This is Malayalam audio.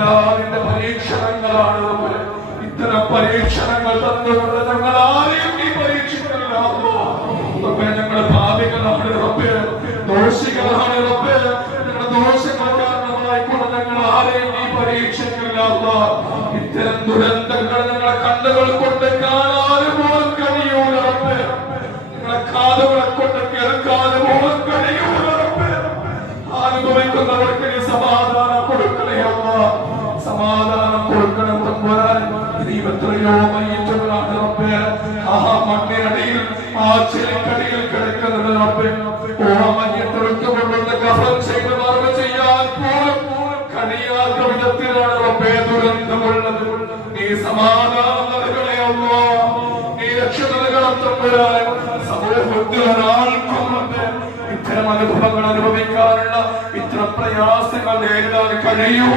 ഇതെല്ലാതിന്റെ പരീക്ഷണങ്ങളാണ്. ഇത്തരം പരീക്ഷണങ്ങൾ തന്നുകൊണ്ട് ഞങ്ങൾ ആരെയും നീ പരീക്ഷിക്കല്ല. ഞങ്ങളുടെ ഭാവികളാണ് റബ്ബേ, ദോഷികളാണ് റബ്ബേ. ഞങ്ങളുടെ ദോഷങ്ങൾ കാരണമായിക്കൊണ്ട് ഞങ്ങൾ ആരെയും നീ പരീക്ഷിക്കല്ല. ഇത്തരം ദുരന്തങ്ങൾ ഞങ്ങളുടെ കണ്ണുകൾ കൊണ്ട് കാണാതെ പോലും കഴിയൂല റബ്ബേ. ഞങ്ങളുടെ കാതുകളെ കൊണ്ട് കേൾക്കാതെ പോലും കഴിയൂല റബ്ബേ. അനുഭവിക്കുന്നവർക്ക് നീ സമാധാനം കൊടുക്കണേ അല്ലാ, സമാധാനം കൊടുക്കണം തമ്പുരാൻ. എത്രയോ മയ്യത്തുകളാണ് റബ്ബേ ആ മണ്ണിനടിയിൽ, ആ ചെളിക്കടിയിൽ കിടക്കുന്നത് റബ്ബേ. ഓ മയ്യത്തെടുത്തു കൊണ്ടുവന്ന് കഫൻ ചെയ്ത് മറവ് ചെയ്യാൻ പോലും കഴിയാത്ത വിധത്തിലാണ് റബ്ബേ ദുരന്തമുള്ളത്. നീ സമാധാനം നൽകണേ അല്ലാ, നീ രക്ഷ നൽകണം തമ്പുരാൻ. സമൂഹത്തിൽ ഒരാൾക്കും റബ്ബേ ഇത്തരം അനുഭവങ്ങൾ അനുഭവിക്കാനുള്ള ഇത്തരം പ്രയാസങ്ങൾ നേരിടാൻ കഴിയൂ.